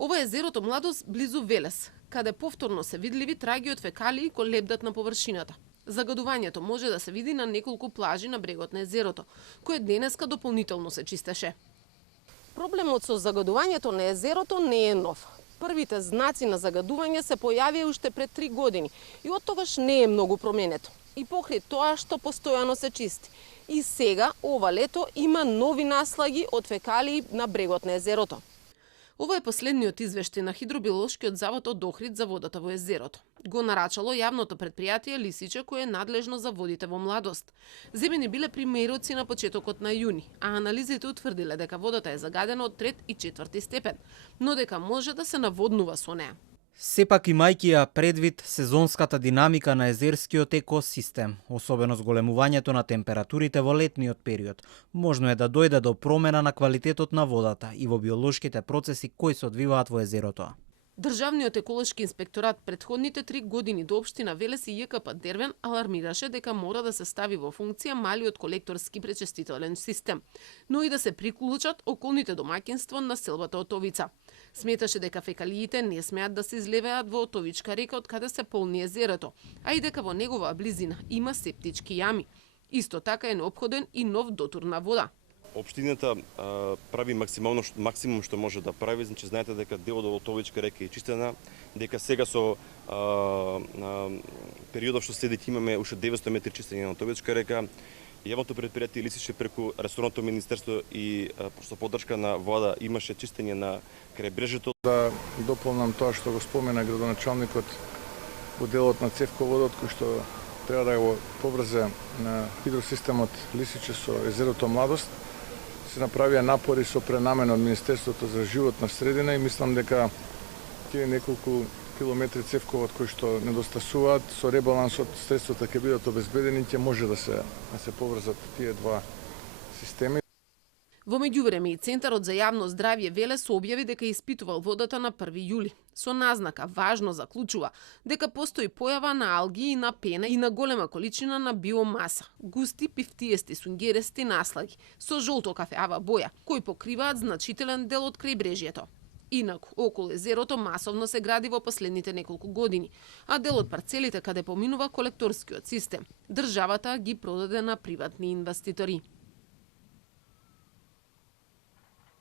Ова е езерото Младост близу Велес, каде повторно се видливи траги од фекалии кои лебдат на површината. Загадувањето може да се види на неколку плажи на брегот на езерото, кој денеска дополнително се чистеше. Проблемот со загадувањето на езерото не е нов. Првите знаци на загадување се појавија уште пред 3 години и оттогаш не е многу променето. И покрај тоа што постојано се чисти. И сега, ова лето, има нови наслаги од фекалии на брегот на езерото. Ова е последниот извештај на Хидробиолошкиот завод од Охрид за водата во езерото. Го нарачало јавното предпријатие Лисиче, кое е надлежно за водите во Младост. Земени биле примероци на почетокот на јуни, а анализите утврдиле дека водата е загадена од 3 и 4 степен, но дека може да се наводнува со неа. Сепак имајќи ја предвид сезонската динамика на езерскиот екосистем, особено зголемувањето на температурите во летниот период, можно е да дојде до промена на квалитетот на водата и во биолошките процеси кои се одвиваат во езерото. Државниот еколошки инспекторат предходните 3 години до општина Велес и ЈКП Дервен алармираше дека мора да се стави во функција малиот колекторски пречистителен систем, но и да се приклучат околните домаќинства на селбата Отовица. Сметаше дека фекалиите не смеат да се излевеат во Отовичка река од каде се полни езерото, а и дека во негова близина има септички јами. Исто така е неопходен и нов дотур на вода. Општината прави максимум што може да прави, значи знаете дека делот од Отовичка река е чистена, дека сега со периодот што следи имаме уште 900 метри чистење на Отовичка река. Јавното предпријатие Лисиче преку ресорното министерство и со поддршка на вода имаше чистење на крајбрежјето. Да дополнам тоа што го спомена градоначалникот во делот на цевководот кој што треба да го поврзе на хидросистемот Лисиче со езерото Младост. Се направија напори со пренамена од Министерството за животна средина и мислам дека тие неколку километри цевковод кои што недостасуваат со ребалансот средствата ќе бидат обезбедени, ќе може да се поврзат тие два системи. Во меѓувреме и Центарот за јавно здравје Велес објави дека испитувал водата на 1 јули. Со назнака важно заклучува дека постои појава на алги и на пена и на голема количина на биомаса, густи пифтиести сунгерести наслаги со жолто-кафеава боја, кои покриваат значителен дел од крајбрежјето. Инаку, околу езерото масовно се гради во последните неколку години, а дел од парцелите каде поминува колекторскиот систем, државата ги продаде на приватни инвеститори.